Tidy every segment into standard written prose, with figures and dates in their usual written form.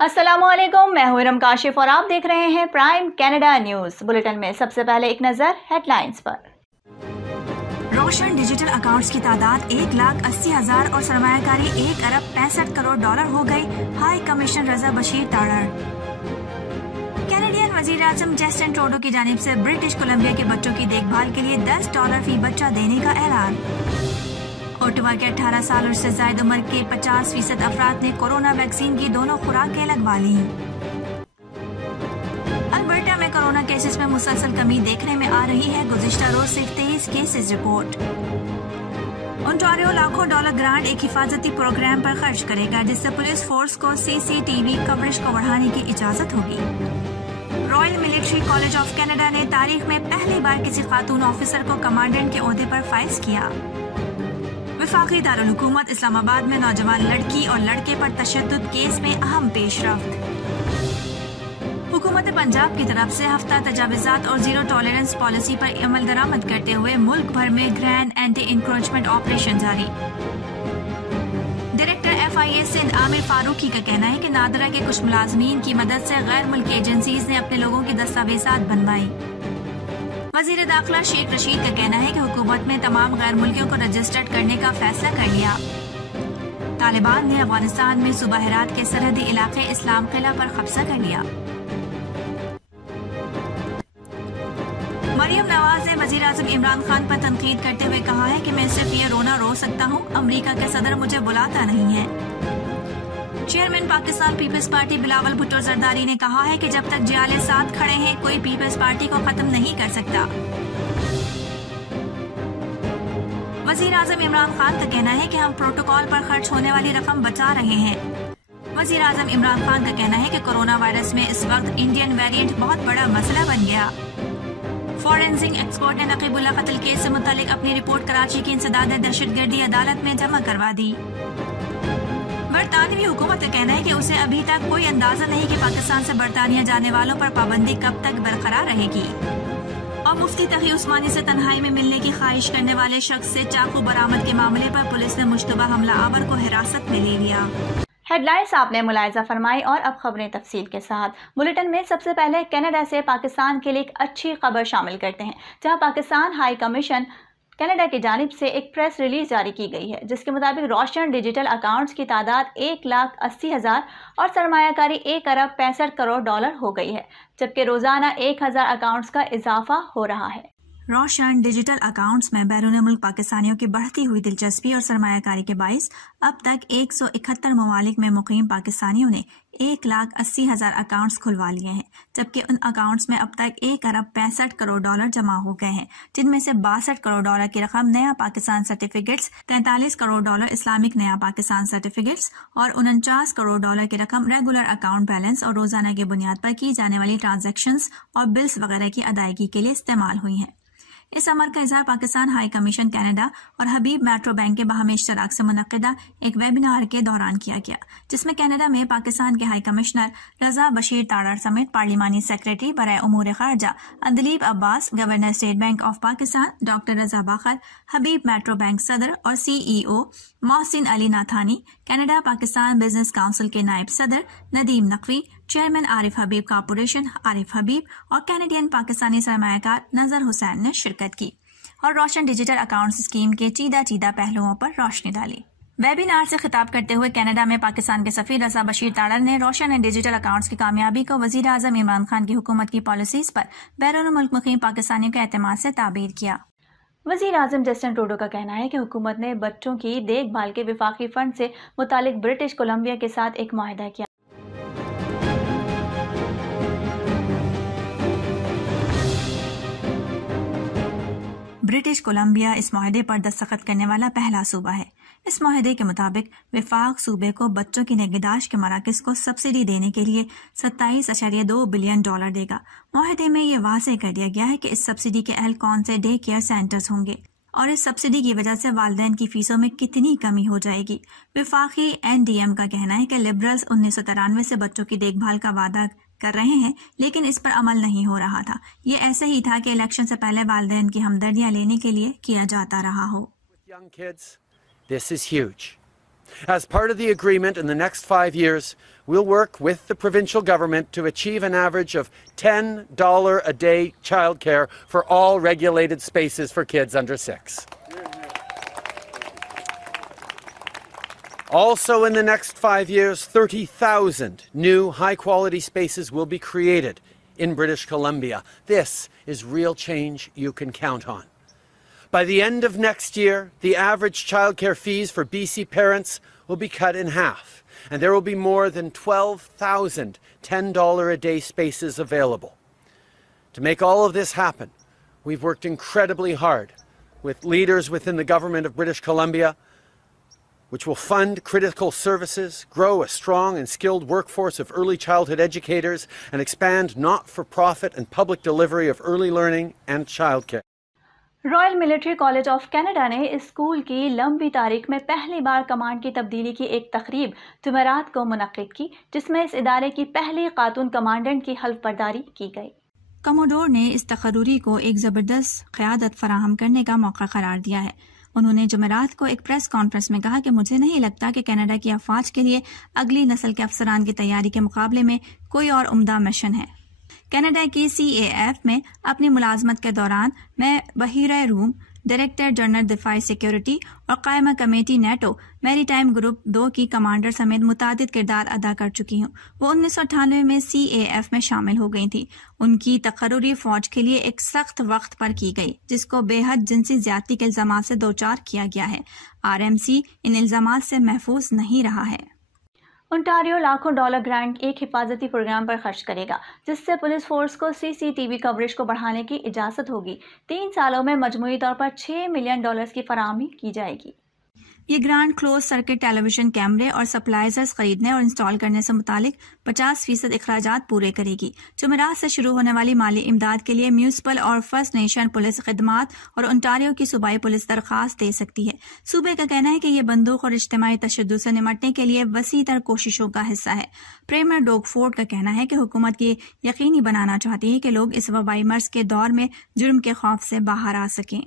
अस्सलामुअलैकुम, मैं हूं इरम काशिफ और आप देख रहे हैं प्राइम कनाडा न्यूज़ बुलेटिन में। सबसे पहले एक नजर हेडलाइंस पर। रोशन डिजिटल अकाउंट्स की तादाद 1,80,000 और सरमायाकारी 1,65 करोड़ हो गई। High commissioner Raza Bashir Tarar. Canadian वजीर आजम जस्टिन ट्रूडो की जानिब से ब्रिटिश कोलंबिया के बच्चों की देखभाल के लिए $10 फी बच्चा देने का ऐलान। ओटावा के 18 साल और से ज्यादा उम्र के 50% अफराद ने कोरोना वैक्सीन की दोनों खुराकें लगवा ली। अल्बर्टा में कोरोना केसेस में मुसलसल कमी देखने में आ रही है। गुज़िश्ता रोज सिर्फ 23 केसेस रिपोर्ट। ओंटारियो लाखों डॉलर ग्रांट एक हिफाजती प्रोग्राम पर खर्च करेगा, जिससे पुलिस फोर्स को CCTV कवरेज को बढ़ाने की इजाजत होगी। Royal military college of Canada ने तारीख में पहली बार किसी खातून ऑफिसर को कमांडेंट के ओहदे पर फाइज किया। वफाकी दारुल हुकूमत इस्लामाबाद में नौजवान लड़की और लड़के पर तशद्दुद केस में अहम पेशरफ्त। हुकूमत पंजाब की तरफ से हफ्ता तजावुज़ात और जीरो टॉलरेंस पॉलिसी पर अमल दरामद करते हुए मुल्क भर में ग्रैंड एंटी इंक्रोचमेंट ऑपरेशन जारी। डायरेक्टर FIA सिंध आमिर फारूकी का कहना है कि नादरा के कुछ मुलाजमीन की मदद से गैर मुल्की एजेंसीज ने अपने लोगों की दस्तावेजात बनवाई। वजीर दाखिला शेख रशीद का कहना है कि हुकूमत में तमाम गैर मुल्कियों को रजिस्टर्ड करने का फैसला कर लिया। तालिबान ने अफगानिस्तान में सूबा हेरात के सरहदी इलाके इस्लाम किला पर कब्जा कर लिया। मरियम नवाज ने वजीर आजम इमरान खान पर तनकीद करते हुए कहा है कि मैं सिर्फ ये रोना रो सकता हूँ, अमरीका के सदर मुझे बुलाता नहीं है। चेयरमैन पाकिस्तान पीपल्स पार्टी बिलावल भुट्टो जरदारी ने कहा है कि जब तक जियाले साथ खड़े हैं कोई पीपल्स पार्टी को खत्म नहीं कर सकता। वजीर आजम इमरान खान का कहना है कि हम प्रोटोकॉल पर खर्च होने वाली रकम बचा रहे हैं। वजीर आजम इमरान खान का कहना है कि कोरोना वायरस में इस वक्त इंडियन वेरिएंट बहुत बड़ा मसला बन गया। फॉरेंसिक एक्सपर्ट ने नकीबुल्लाह कत्ल केस से मुतालिक अपनी रिपोर्ट कराची की इंसदाद दहशतगर्दी अदालत में जमा करवा दी। बरतानवी हुकूमत का कहना है कि उसे अभी तक कोई अंदाजा नहीं कि पाकिस्तान से बरतानिया जाने वालों पर पाबंदी कब तक बरकरार रहेगी। और मुफ्ती तकी उस्मानी से तन्हाई में मिलने की ख्वाहिश करने वाले शख्स से चाकू बरामद के मामले पर पुलिस ने मुश्तबा हमला आवर को हिरासत में ले लिया। हेडलाइंस आपने मुलायजा फरमाई और अब खबरें तफसील के साथ। बुलेटिन में सबसे पहले कनाडा से पाकिस्तान के लिए एक अच्छी खबर शामिल करते हैं, जहां पाकिस्तान हाई कमीशन कनाडा की जानिब से एक प्रेस रिलीज जारी की गई है, जिसके मुताबिक रोशन डिजिटल अकाउंट्स की तादाद 1,80,000 और सरमायाकारी $1,65 हो गई है, जबकि रोजाना 1,000 अकाउंट्स का इजाफा हो रहा है। रोशन डिजिटल अकाउंट्स में बैरून मुल्क पाकिस्तानियों की बढ़ती हुई दिलचस्पी और सरमायाकारी के बाइस अब तक 171 ममालिक में मुकीम पाकिस्तानियों ने 1,80,000 अकाउंट्स खुलवा लिए हैं, जबकि उन अकाउंट्स में अब तक $1,65 करोड़ जमा हो गए हैं, जिनमें से $62 करोड़ की रकम नया पाकिस्तान सर्टिफिकेट्स, $43 करोड़ इस्लामिक नया पाकिस्तान सर्टिफिकेट्स और $49 करोड़ की रकम रेगुलर अकाउंट बैलेंस और रोजाना की बुनियाद पर की जाने वाली ट्रांजैक्शंस और बिल्स वगैरह की अदायगी के लिए इस्तेमाल हुई हैं। इस अमर का इजहार पाकिस्तान हाई कमीशन कनाडा और हबीब मेट्रो बैंक के बाहमी इश्तराक से मुनक्किदा एक वेबिनार के दौरान किया गया, जिसमें कनाडा में पाकिस्तान के हाई कमिश्नर रजा बशीर ताड़र समेत पार्लिमानी सेक्रेटरी बराए उमूर खारजा Andleeb Abbas, governor State Bank of Pakistan doctor Raza Baqir, Habib Metro Bank सदर और CEO Mohsin Ali Nathani, Canada Pakistan business council के नायब सदर नदीम नकवी, चेयरमैन आरिफ हबीब कॉर्पोरेशन आरिफ हबीब और कैनेडियन पाकिस्तानी सरमायाकार नजर हुसैन ने शिरकत की और रोशन डिजिटल अकाउंट स्कीम के चीदा पहलुओं पर रोशनी डाली। वेबिनार से खिताब करते हुए कनाडा में पाकिस्तान के सफीर रजा बशीर ताड़र ने रोशन एंड डिजिटल अकाउंट्स की कामयाबी को वजीर आजम इमरान खान की हुकूमत की पॉलिसीज पर बैरून मुल्क मुकीम पाकिस्तानियों के एतमाद से ताबीर किया। वजीर आजम जस्टिन ट्रूडो का कहना है कि हुकूमत ने बच्चों की देखभाल के विफाकी फंड से मुतालिक ब्रिटिश कोलंबिया के साथ एक मुआहदा किया। ब्रिटिश कोलंबिया इस मुआहदे पर दस्तखत करने वाला पहला सूबा है। इस मुआहदे के मुताबिक विफाक सूबे को बच्चों की निगहदाश्त के मराकज़ को सब्सिडी देने के लिए $27.2 बिलियन देगा। मुआहदे में ये वाज़ेह कर दिया गया है कि इस सब्सिडी के अहल कौन से डे केयर सेंटर्स होंगे और इस सब्सिडी की वजह से वालिदैन की फीसों में कितनी कमी हो जाएगी। विफाकी NDM का कहना है कि लिबरल्स 1993 से बच्चों की देखभाल का वादा कर रहे हैं, लेकिन इस पर अमल नहीं हो रहा था। ये ऐसे ही था कि इलेक्शन से पहले वालिदैन की हमदर्दियां लेने के लिए किया जाता रहा हो। Young kids, this is huge. As part of the agreement, in the next 5 years, we'll work with the provincial government to achieve an average of $10 a day childcare for all regulated spaces for kids under 6. Also in the next 5 years, 30,000 new high-quality spaces will be created in British Columbia. This is real change you can count on. By the end of next year, the average childcare fees for BC parents will be cut in half, and there will be more than 12,000 $10 a day spaces available. To make all of this happen, we've worked incredibly hard with leaders within the government of British Columbia, which will fund critical services, grow a strong and skilled workforce of early childhood educators, and expand not-for-profit and public delivery of early learning and childcare. Royal military college of Canada ने इस school की लंबी तारीख में पहली बार command की तब्दीली की एक तकरीब जुमेरात को मुनक्किद की, जिसमें इस इदारे की पहली खातून कमांडेंट की हल्फ बर्दारी की गई। कमोडोर ने इस तकर्री को एक ज़बरदस्त क़यादत फराहम करने का मौका करार दिया है। उन्होंने जुमेरात को एक प्रेस कॉन्फ्रेंस में कहा कि मुझे नहीं लगता कि कनाडा की अफवाज के लिए अगली नस्ल के अफसरान की तैयारी के मुकाबले में कोई और उम्दा मिशन है। कनाडा की CAF में अपनी मुलाजमत के दौरान मैं बहीरा रूम, डायरेक्टर जनरल दिफाई सिक्योरिटी और कायमा कमेटी नेटो मैरीटाइम ग्रुप 2 की कमांडर समेत मुतादिद किरदार अदा कर चुकी हूँ। वो 1998 में CAF में शामिल हो गई थी। उनकी तकर्री फौज के लिए एक सख्त वक्त पर की गई, जिसको बेहद जिनसी ज्यादती के इल्जामात से दोचार किया गया है। RMC इन इल्जामात से महफूज नहीं रहा है। ओंटारियो लाखों डॉलर ग्रांट एक हिफाजती प्रोग्राम पर खर्च करेगा, जिससे पुलिस फोर्स को CCTV कवरेज को बढ़ाने की इजाज़त होगी। 3 सालों में मजमूई तौर पर $6 मिलियन की फराहमी की जाएगी। ये ग्रांट क्लोज सर्किट टेलीविजन कैमरे और सप्लाइजर्स खरीदने और इंस्टॉल करने से मुतालिक 50% अखराजात पूरे करेगी। जुमेरात से शुरू होने वाली माली इमदाद के लिए म्यूनिसिपल और फर्स्ट नेशन पुलिस खिदमात और ओंटारियो की सूबाई पुलिस दरख्वास्त दे सकती है। सूबे का कहना है कि यह बंदूक और इज्तिमाई तशद्दुद से निमटने के लिए वसी तर कोशिशों का हिस्सा है। प्रीमियर डोग फोर्ड का कहना है कि हुकूमत ये यकीनी बनाना चाहती है कि लोग इस वबाई मर्ज के दौर में जुर्म के खौफ से बाहर आ सकें।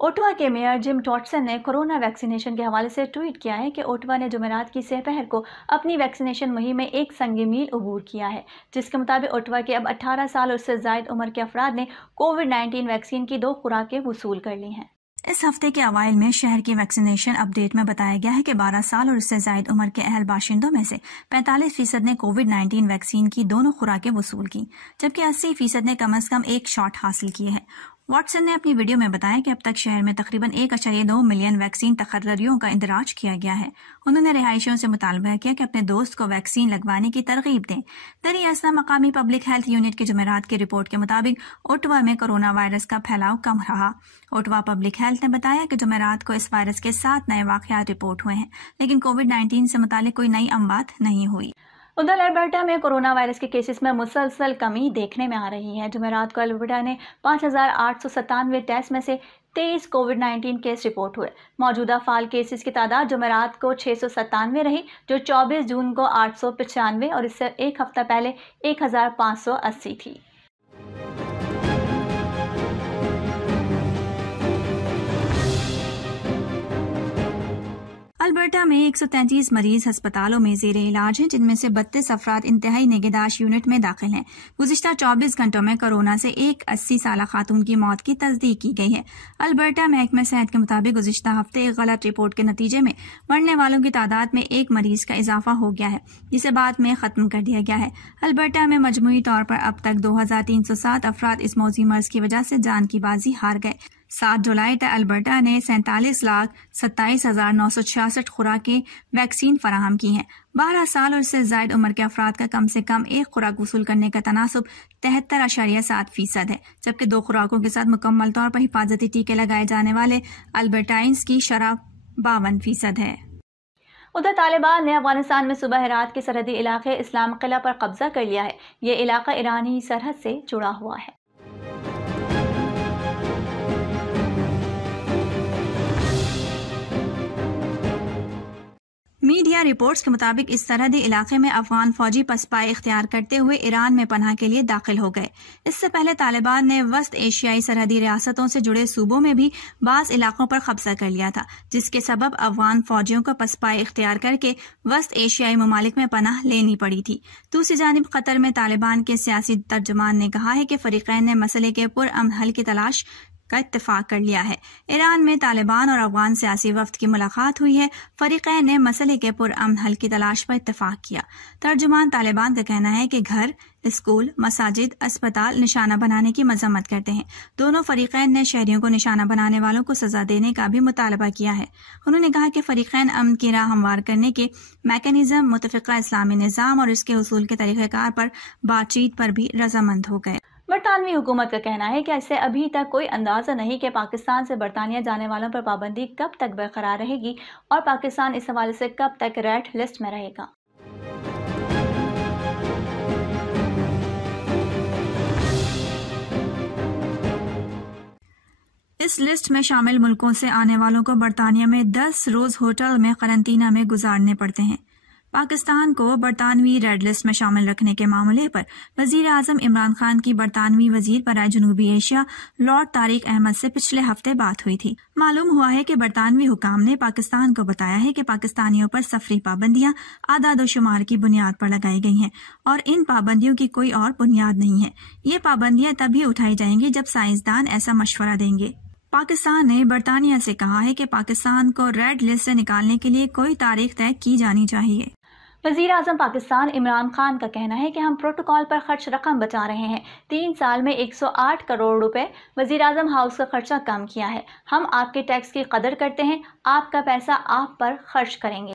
ओटावा के मेयर जिम टॉटसन ने कोरोना वैक्सीनेशन के हवाले से ट्वीट किया है कि ओटावा ने जुमेरात की सहपहर को अपनी वैक्सीनेशन मुहिम में एक संग मील अबूर किया है, जिसके मुताबिक ओटावा के अब 18 साल और उससे ज़ायद उम्र के अफराद ने कोविड-19 वैक्सीन की 2 खुराकें वसूल कर ली हैं। इस हफ्ते के अवाइल में शहर की वैक्सीनेशन अपडेट में बताया गया है कि 12 साल और उससे जायद उम्र के अहल बाशिंदों में से 45% ने कोविड-19 वैक्सीन की 2 खुराकें वसूल की, जबकि 80% ने कम से कम एक शॉट हासिल किए हैं। वॉटसन ने अपनी वीडियो में बताया कि अब तक शहर में तकरीबन 1.2 मिलियन वैक्सीन तकर्रियों का इंदराज किया गया है। उन्होंने रिहायशियों से मुतालबा किया कि अपने दोस्त को वैक्सीन लगवाने की तरगीब दें। दरअसल मकामी पब्लिक हेल्थ यूनिट की जुमेरात की रिपोर्ट के मुताबिक ओटावा में कोरोना वायरस का फैलाव कम रहा। ओटावा पब्लिक हेल्थ ने बताया कि जुमेरात को इस वायरस के 7 नए वाकयात रिपोर्ट हुए हैं, लेकिन कोविड-19 से मुतालिक कोई नई अमवात नहीं हुई। उधर अल्बर्टा में कोरोना वायरस के केसेस में मुसलसल कमी देखने में आ रही है। जुमेरात को अल्बर्टा ने 5,897 टेस्ट में से 23 कोविड-19 केस रिपोर्ट हुए। मौजूदा फाल केसेस की तादाद जुमेरात को 697 रही, जो 24 जून को 895 और इससे एक हफ्ता पहले 1,580 थी। अल्बर्टा में 133 मरीज अस्पतालों में ज़ेरे इलाज हैं, जिनमें से 32 अफराद इंतहाई निगहदाश्त यूनिट में दाखिल हैं। गुज़िश्ता 24 घंटों में कोरोना से एक 80 साला खातून की मौत की तस्दीक की गई है। अल्बर्टा महकमा सेहत के मुताबिक गुज़िश्ता हफ्ते एक गलत रिपोर्ट के नतीजे में मरने वालों की तादाद में एक मरीज का इजाफा हो गया है, जिसे बाद में खत्म कर दिया गया है। अल्बर्टा में मजमूई तौर पर अब तक 2,307 अफराद इस मौजी मर्ज की वजह से जान की बाजी हार गए। 7 जुलाई तक अल्बर्टा ने 47,27,966 खुराकें वैक्सीन फराहम की हैं। 12 साल और इससे जायद उम्र के अफराद का कम से कम एक खुराक वसूल करने का तनासुब 73.7% है, जबकि 2 खुराकों के साथ मुकम्मल तौर पर हिफाजती टीके लगाए जाने वाले अल्बर्टाइंस की शरह 52% है। उधर तालिबान ने अफगानिस्तान में सूबा हेरात के सरहदी इलाके इस्लाम किला पर कब्जा कर लिया है। ये इलाका ईरानी सरहद से जुड़ा हुआ है। मीडिया मीडिया रिपोर्ट्स के मुताबिक इस सरहदी इलाके में अफगान फौजी पसपाई इख्तियार करते हुए ईरान में पनाह के लिए दाखिल हो गए। इससे पहले तालिबान ने वस्त एशियाई सरहदी रियासतों से जुड़े सूबों में भी बाज़ इलाकों पर कब्जा कर लिया था, जिसके सबब अफगान फौजियों को पसपाई इख्तियार करके वस्त एशियाई ममालिक में पनाह लेनी पड़ी थी। दूसरी जानिब कतर में तालिबान के सियासी तर्जुमान ने कहा है कि फरीकैन ने मसले के पुरअमन हल की तलाश का इत्तेफाक कर लिया है। ईरान में तालिबान और अफगान सियासी वफ्द की मुलाकात हुई है। फरीकैन ने मसले के पुरअमन हल की तलाश पर इत्तेफाक किया। तर्जुमान तालिबान का कहना है कि घर, स्कूल, मसाजिद, अस्पताल निशाना बनाने की मजम्मत करते हैं। दोनों फरीकैन ने शहरियों को निशाना बनाने वालों को सजा देने का भी मुतालबा किया है। उन्होंने कहा कि फरीकैन अमन की राह हमवार करने के मैकेनिज्म, मुतफ़िक़ा इस्लामी निज़ाम और इसके उसूल के तरीक़ेकार पर बातचीत पर भी रजामंद हो गए। बरतानवी हुकूमत का कहना है कि इससे अभी तक कोई अंदाज़ा नहीं कि पाकिस्तान से बरतानिया जाने वालों पर पाबंदी कब तक बरकरार रहेगी और पाकिस्तान इस हवाले से कब तक रेड लिस्ट में रहेगा। इस लिस्ट में शामिल मुल्कों से आने वालों को बरतानिया में 10 रोज होटल में करंतना में गुजारने पड़ते हैं। पाकिस्तान को बरतानवी रेड लिस्ट में शामिल रखने के मामले पर वजीर आजम इमरान खान की बरतानवी वजीर बराए जनूबी एशिया लॉर्ड तारिक अहमद से पिछले हफ्ते बात हुई थी। मालूम हुआ है कि बरतानवी हुकाम ने पाकिस्तान को बताया है कि पाकिस्तानियों पर सफरी पाबंदियां आदादोशुमार की बुनियाद पर लगाई गई हैं और इन पाबंदियों की कोई और बुनियाद नहीं है। ये पाबंदियां तभी उठाई जाएंगी जब साइंसदान ऐसा मशवरा देंगे। पाकिस्तान ने बरतानिया से कहा है कि पाकिस्तान को रेड लिस्ट से निकालने के लिए कोई तारीख तय की जानी चाहिए। वज़ीर आज़म पाकिस्तान इमरान खान का कहना है कि हम प्रोटोकॉल पर खर्च रकम बचा रहे हैं। 3 साल में 108 करोड़ रुपए वज़ीर आज़म हाउस का खर्चा कम किया है। हम आपके टैक्स की कदर करते हैं, आपका पैसा आप पर खर्च करेंगे।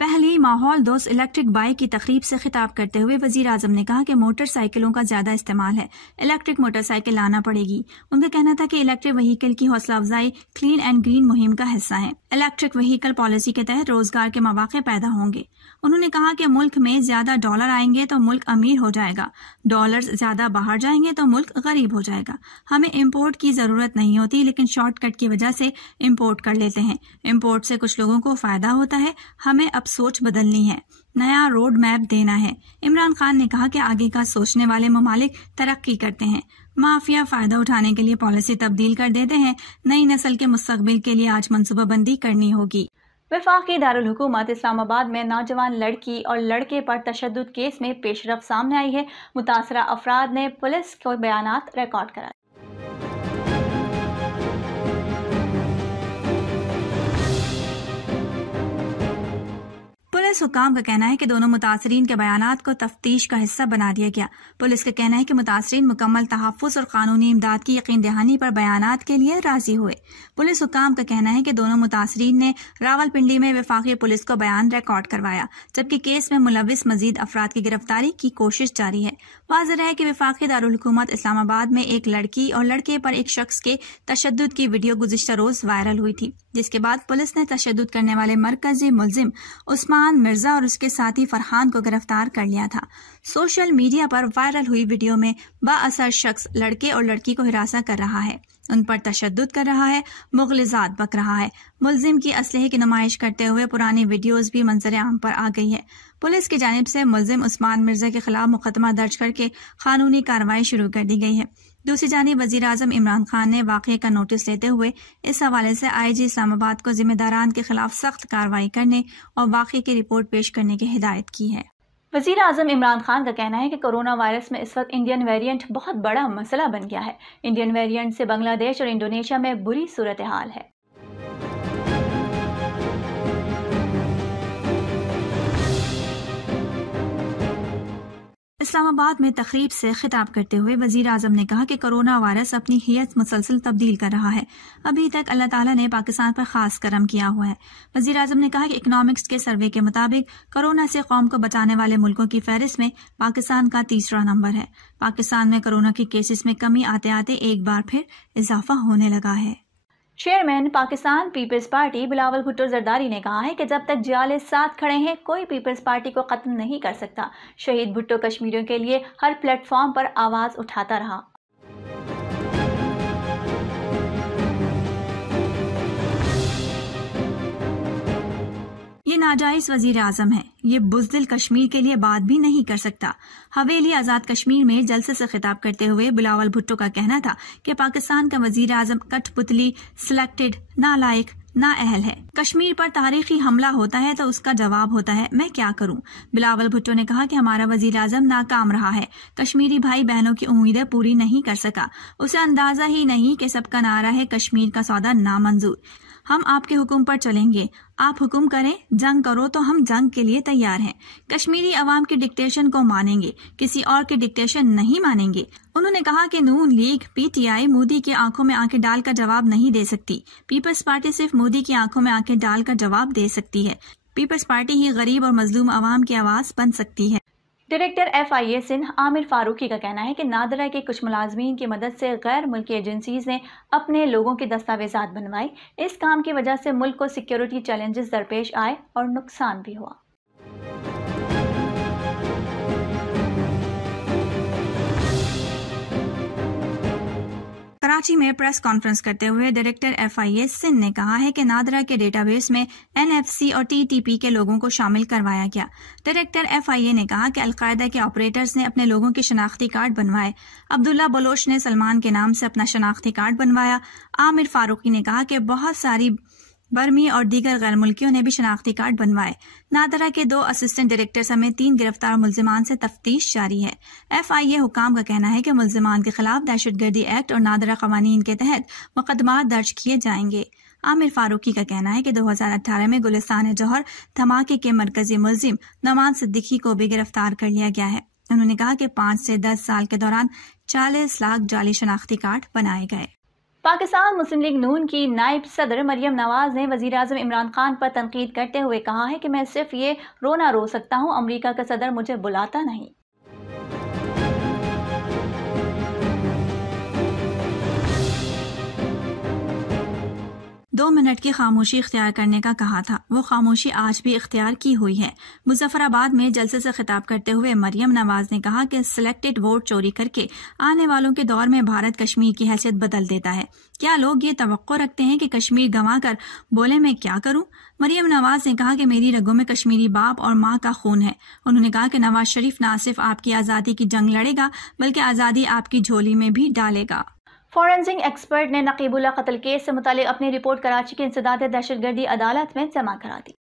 पहली माहौल दोस्त इलेक्ट्रिक बाइक की तकरीब से खिताब करते हुए वजीर आजम ने कहा कि मोटरसाइकिलों का ज्यादा इस्तेमाल है, इलेक्ट्रिक मोटरसाइकिल लाना पड़ेगी। उनका कहना था कि इलेक्ट्रिक व्हीकल की हौसला अफजाई क्लीन एंड ग्रीन मुहिम का हिस्सा है। इलेक्ट्रिक व्हीकल पॉलिसी के तहत रोजगार के मौके पैदा होंगे। उन्होंने कहा कि मुल्क में ज्यादा डॉलर आएंगे तो मुल्क अमीर हो जाएगा, डॉलर ज्यादा बाहर जाएंगे तो मुल्क गरीब हो जाएगा। हमें इम्पोर्ट की जरूरत नहीं होती, लेकिन शॉर्टकट की वजह से इम्पोर्ट कर लेते हैं। इम्पोर्ट से कुछ लोगों को फायदा होता है। हमें अब सोच बदलनी है, नया रोड मैप देना है। इमरान खान ने कहा कि आगे का सोचने वाले ममालिक तरक्की करते हैं, माफिया फायदा उठाने के लिए पॉलिसी तब्दील कर देते हैं। नई नस्ल के मुस्तकबिल के लिए आज मनसूबाबंदी करनी होगी। वफाकी दारुल हुकूमत इस्लामाबाद में नौजवान लड़की और लड़के पर तशद्दुद केस में पेशरफ सामने आई है। मुतासरा अफराद ने पुलिस को बयानात रिकॉर्ड कराए। पुलिस हुकाम का कहना है कि दोनों मुतासरीन के बयानात को तफ्तीश का हिस्सा बना दिया गया। पुलिस का कहना है कि मुतासरीन मुकम्मल तहफ़्फ़ुज़ और कानूनी इमदाद की यकीन दहानी पर बयानात के लिए राजी हुए। पुलिस हुकाम का कहना है कि दोनों मुतासरीन ने रावलपिंडी में वफाकी पुलिस को बयान रिकॉर्ड करवाया, जबकि केस में मुलविस मजीद अफराद की गिरफ्तारी की कोशिश जारी है। वाज़ेह है कि वफाकी दारुल हुकूमत इस्लामाबाद में एक लड़की और लड़के पर एक शख्स के तशद्दुद की वीडियो गुज़िश्ता रोज वायरल हुई थी, जिसके बाद पुलिस ने तशद्दुद करने वाले मरकजी मुलजिम उस्मान मिर्जा और उसके साथी फरहान को गिरफ्तार कर लिया था। सोशल मीडिया पर वायरल हुई वीडियो में बाअसर शख्स लड़के और लड़की को हिरासत कर रहा है, उन पर तशद्दुद कर रहा है, मुग़लिज़ात बक रहा है। मुलजिम की असलहे की नुमाइश करते हुए पुरानी वीडियोस भी मंजर आम पर आ गई है। पुलिस की जानिब से मुलजिम उस्मान मिर्जा के खिलाफ मुकदमा दर्ज करके कानूनी कार्रवाई शुरू कर दी गई है। दूसरी जानिब वज़ीर आज़म इमरान खान ने वाक़ये का नोटिस लेते हुए इस हवाले से IG इस्लामाबाद को जिम्मेदारान के खिलाफ सख्त कार्रवाई करने और वाक़ये की रिपोर्ट पेश करने की हिदायत की है। वज़ीर आज़म इमरान खान का कहना है कि कोरोना वायरस में इस वक्त इंडियन वेरिएंट बहुत बड़ा मसला बन गया है। इंडियन वेरिएंट से बांग्लादेश और इंडोनेशिया में बुरी सूरत हाल है। इस्लामाबाद में तकरीब से खिताब करते हुए वजीर आजम ने कहा कि कोरोना वायरस अपनी हियत मुसलसल तब्दील कर रहा है। अभी तक अल्लाह ताला ने पाकिस्तान पर खास करम किया हुआ है। वजीर आजम ने कहा कि इकोनॉमिक्स के सर्वे के मुताबिक कोरोना से कौम को बचाने वाले मुल्कों की फहरिस्त में पाकिस्तान का 3रा नंबर है। पाकिस्तान में कोरोना के केसेस में कमी आते आते एक बार फिर इजाफा होने लगा है। चेयरमैन पाकिस्तान पीपल्स पार्टी बिलावल भुट्टो जरदारी ने कहा है कि जब तक जियाले साथ खड़े हैं कोई पीपल्स पार्टी को खत्म नहीं कर सकता। शहीद भुट्टो कश्मीरियों के लिए हर प्लेटफॉर्म पर आवाज उठाता रहा। नाजायज वजीर आजम है, ये बुज़दिल कश्मीर के लिए बात भी नहीं कर सकता। हवेली आज़ाद कश्मीर में जलसे से खिताब करते हुए बिलावल भुट्टो का कहना था कि पाकिस्तान का वजीर आजम कठपुतली, सिलेक्टेड, नालायक, नाअहल है। कश्मीर पर तारीखी हमला होता है तो उसका जवाब होता है मैं क्या करूं। बिलावल भुट्टो ने कहा कि हमारा वजीर आजम नाकाम रहा है, कश्मीरी भाई बहनों की उम्मीदें पूरी नहीं कर सका। उसे अंदाजा ही नहीं कि सबका नारा है कश्मीर का सौदा नामंजूर। हम आपके हुक्म पर चलेंगे, आप हुक्म करें, जंग करो तो हम जंग के लिए तैयार हैं। कश्मीरी अवाम के डिक्टेशन को मानेंगे, किसी और के डिक्टेशन नहीं मानेंगे। उन्होंने कहा कि नून लीग, पीटीआई मोदी की आंखों में आंखें डालकर जवाब नहीं दे सकती। पीपल्स पार्टी सिर्फ मोदी की आंखों में आंखें डालकर जवाब दे सकती है। पीपल्स पार्टी ही गरीब और मजलूम अवाम की आवाज बन सकती है। डायरेक्टर FIA सिंध आमिर फारूकी का कहना है कि नादरा के कुछ मुलाजमीन की मदद से गैर मुल्की एजेंसीज ने अपने लोगों के दस्तावेजात बनवाए। इस काम की वजह से मुल्क को सिक्योरिटी चैलेंजेस दरपेश आए और नुकसान भी हुआ। कराची में प्रेस कॉन्फ्रेंस करते हुए डायरेक्टर FIA सिंध ने कहा है कि नादरा के डेटाबेस में NFC और TTP के लोगों को शामिल करवाया गया। डायरेक्टर FIA ने कहा कि अलकायदा के ऑपरेटर्स ने अपने लोगों के शनाख्ती कार्ड बनवाए। अब्दुल्ला बलोच ने सलमान के नाम से अपना शनाख्ती कार्ड बनवाया। आमिर फारूकी ने कहा कि बहुत सारी बर्मी और दीगर गैर मुल्कियों ने भी शनाख्ती कार्ड बनवाए। नादरा के 2 असिस्टेंट डायरेक्टर समेत 3 गिरफ्तार मुल्जिमान से तफ्तीश जारी है। FIA हुकाम का कहना है कि मुल्जिमान के खिलाफ दहशतगर्दी एक्ट और नादरा कवानीन के तहत मुकदमा दर्ज किए जाएंगे। आमिर फारूकी का कहना है कि 2018 में गुलिस्तान जौहर धमाके के मरकजी मुल्जिम नवाज सिद्दीकी को भी गिरफ्तार कर लिया गया है। उन्होंने कहा कि 5 से 10 साल के दौरान 40 लाख जाली शनाख्ती कार्ड बनाए गए। पाकिस्तान मुस्लिम लीग नून की नायब सदर मरियम नवाज ने वजीर आजम इमरान खान पर तनकीद करते हुए कहा है कि मैं सिर्फ ये रोना रो सकता हूँ, अमरीका का सदर मुझे बुलाता नहीं। 2 मिनट की खामोशी इख्तियार करने का कहा था, वो खामोशी आज भी इख्तियार की हुई है। मुजफ्फराबाद में जलसे से खिताब करते हुए मरियम नवाज ने कहा कि सिलेक्टेड वोट चोरी करके आने वालों के दौर में भारत कश्मीर की हैसियत बदल देता है। क्या लोग ये तवक्को रखते हैं कि कश्मीर गंवा कर बोले मैं क्या करूं? मरियम नवाज ने कहा कि मेरी रगों में कश्मीरी बाप और माँ का खून है। उन्होंने कहा कि नवाज शरीफ न सिर्फ आपकी आज़ादी की जंग लड़ेगा बल्कि आज़ादी आपकी झोली में भी डालेगा। फॉरेंसिक एक्सपर्ट ने नकीबुल्लाह कत्ल केस से मुतालिक अपनी रिपोर्ट कराची की इंसदाद दहशतगर्दी अदालत में जमा करा दी।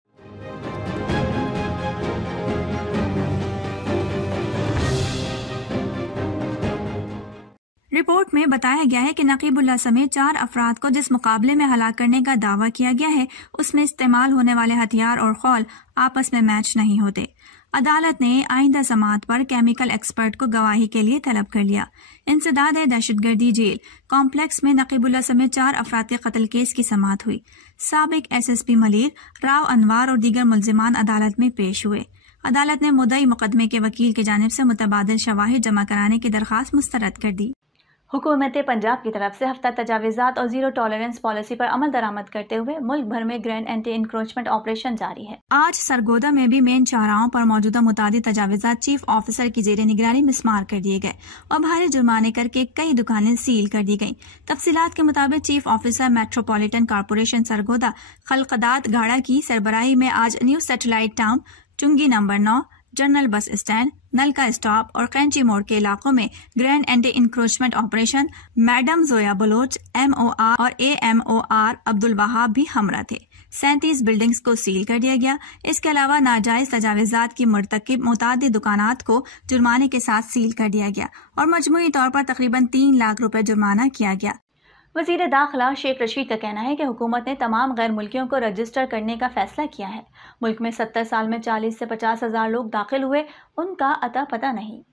रिपोर्ट में बताया गया है कि नकीबुल्लाह समेत 4 अफराद को जिस मुकाबले में हलाक करने का दावा किया गया है उसमें इस्तेमाल होने वाले हथियार और खौल आपस में मैच नहीं होते। अदालत ने आइंदा समाअत पर केमिकल एक्सपर्ट को गवाही के लिए तलब कर लिया। इंसदाद दहशतगर्दी जेल कॉम्प्लेक्स में नकीबुल्लाह समेत 4 अफराद के कत्ल केस की समाअत हुई। साबिक SSP मलिर, राव अनवार और दीगर मुल्जिमान अदालत में पेश हुए। अदालत ने मुद्दई मुकदमे के वकील की जानिब से मुतबादिल शवाहिद जमा कराने की दरख्वास्त मुस्तरद कर दी। हुकूमत पंजाब की तरफ से हफ्ता तजावीज़ात और जीरो टॉलरेंस पॉलिसी पर अमल दरामद करते हुए मुल्क भर में ग्रैंड एंटी इंक्रोचमेंट ऑपरेशन जारी है। आज सरगोदा में भी मेन शाहराहों पर मौजूदा मुतादिद तजावीज़ात चीफ ऑफिसर की जेर निगरानी मिस्मार कर दिए गए और भारी जुर्माने करके कई दुकानें सील कर दी गयी। तफसीलात के मुताबिक chief officer metropolitan corporation Sargodha Khaliqdad Garha की सरबराही में आज new satellite town, Chungi number 9, general bus stand, Nalka stop और कैंची मोड़ के इलाकों में grand anti encroachment operation madam Zoya Baloch MOR और AMOR अब्दुल वहाब भी हमरा थे। 37 बिल्डिंग्स को सील कर दिया गया। इसके अलावा नाजायज तजावीज़ात की मुर्तकिब मुतादिद दुकानात को जुर्माने के साथ सील कर दिया गया और मजमूई तौर पर तकरीबन 3 लाख रुपए जुर्माना किया गया। वज़ीर दाखिला शेख रशीद का कहना है कि हुकूमत ने तमाम गैर मुल्कियों को रजिस्टर करने का फैसला किया है। मुल्क में 70 साल में 40 से 50 हज़ार लोग दाखिल हुए, उनका अता पता नहीं।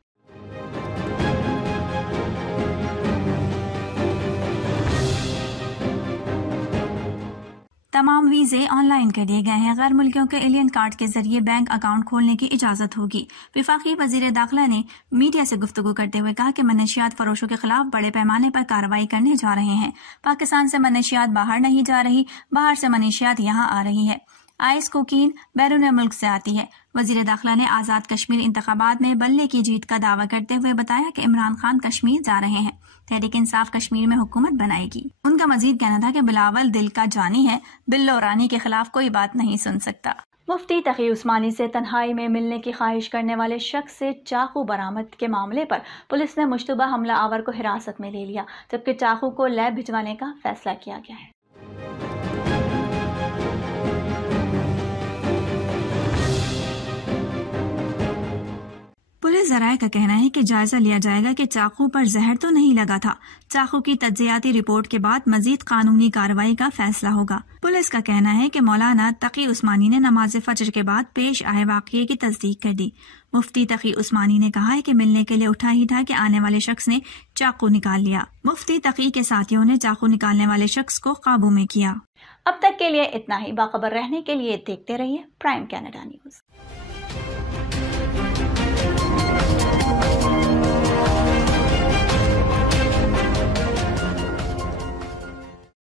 तमाम वीजे ऑनलाइन कर दिए गए हैं। गैर मुल्कियों के एलियन कार्ड के जरिए बैंक अकाउंट खोलने की इजाजत होगी। वफाकी वजीर दाखिला ने मीडिया से गुफ्तगू करते हुए कहा कि मनशियात फरोशों के खिलाफ बड़े पैमाने पर कार्रवाई करने जा रहे हैं। पाकिस्तान से मनशियात बाहर नहीं जा रही, बाहर से मनशियात यहाँ आ रही है। आइस कोकीन बैरून मुल्क से आती है। वजीर दाखिला ने आज़ाद कश्मीर इंतखाबात में बल्ले की जीत का दावा करते हुए बताया कि इमरान खान कश्मीर जा रहे हैं, तहरीक इंसाफ कश्मीर में हुकूमत बनाएगी। उनका मजीद कहना था कि बिलावल दिल का जानी है, बिल्लो रानी के खिलाफ कोई बात नहीं सुन सकता। मुफ्ती तकी उस्मानी से तन्हाई में मिलने की ख्वाहिश करने वाले शख्स से चाकू बरामद के मामले पर पुलिस ने मुश्तबा हमला आवर को हिरासत में ले लिया, जबकि चाकू को लैब भिजवाने का फैसला किया गया है। पुलिस जराये का कहना है कि जायजा लिया जाएगा कि चाकू पर जहर तो नहीं लगा था। चाकू की तज्जियाती रिपोर्ट के बाद मजीद कानूनी कार्रवाई का फैसला होगा। पुलिस का कहना है कि मौलाना तकी उस्मानी ने नमाज फजर के बाद पेश आए वाक़ये की तस्दीक कर दी। मुफ्ती तकी उस्मानी ने कहा है कि मिलने के लिए उठा ही था कि आने वाले शख्स ने चाकू निकाल लिया। मुफ्ती तकी के साथियों ने चाकू निकालने वाले शख्स को काबू में किया। अब तक के लिए इतना ही। बाखबर रहने के लिए देखते रहिए प्राइम कनाडा न्यूज़।